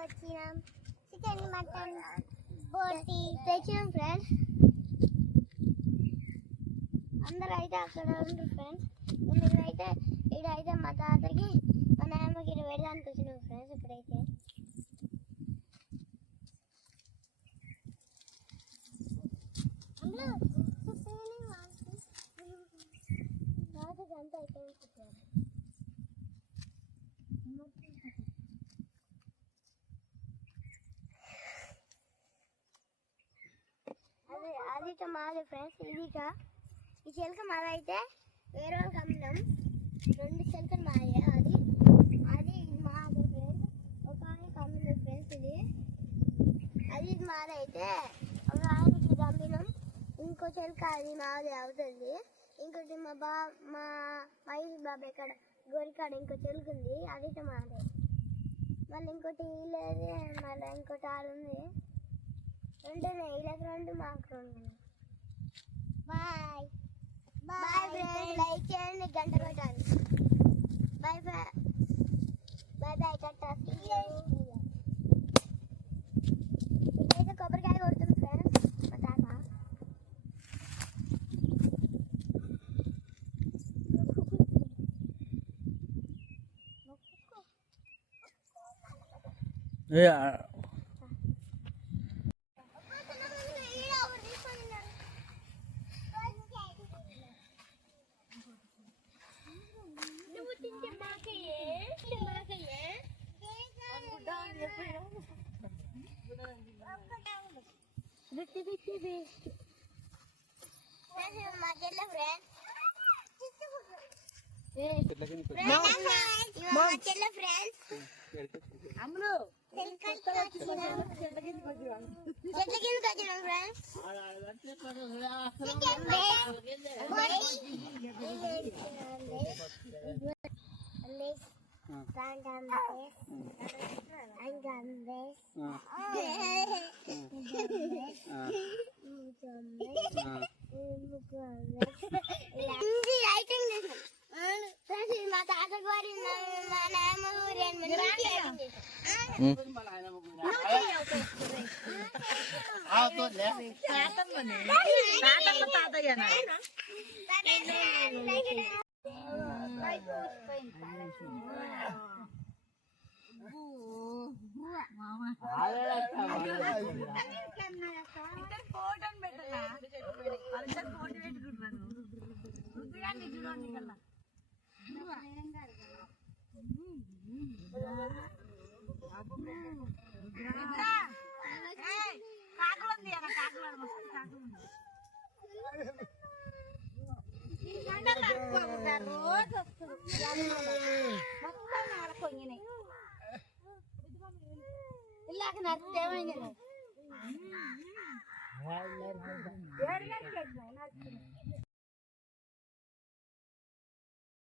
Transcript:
వచ్చినాం chicken mutton బోటి తెచ్చినాం ఫ్రెండ్స్. అందరూ అయితే అక్కడ ఉంటారు ఫ్రెండ్స్. మేమైతే ఇడైతే మా తాతకి మా నాన్నకి ఇది పెడదానికి వచ్చినాం ఫ్రెండ్స్. ఇప్పుడైతే అంతా అయిపోయింది. అది మాది ఫ్రెండ్స్. ఇదిక ఈ చిలక మాదైతే వేరే వాళ్ళకి అమ్మినాం. 2 చిలకలు మాదే. అది మాది ఫ్రెండ్స్. ఒక ఆయనకి అమ్మినాం ఫ్రెండ్స్. అది మాదైతే ఒక ఆయనకి ఇది అమ్మినాం. ఇంకో చిలక అది మాది అవుతుంది. ఇంకోటి మా మహేష్ బాబు ఇక్కడ గోరికాడ ఇంకో చిలుక ఉంది. అది మాదే. మళ్ళీ ఇంకోటి లేదు. మళ్ళీ ఇంకోటి ఆడు ఉంది. 2 వీళ్ళకి 2 మాకు 2. Bye bye friends. లైక్ చేయండి, గంట కొట్టాలి. బాయ్ బాయ్ బాయ్ బాయ్ కట్టా. ఇప్పుడైతే కొబ్బరికాయ కొడుతుంది ఫ్రెండ్స్ మా తాత. మా తాత గారి మా నాన్న ఇలాగ నచ్చేమైంది.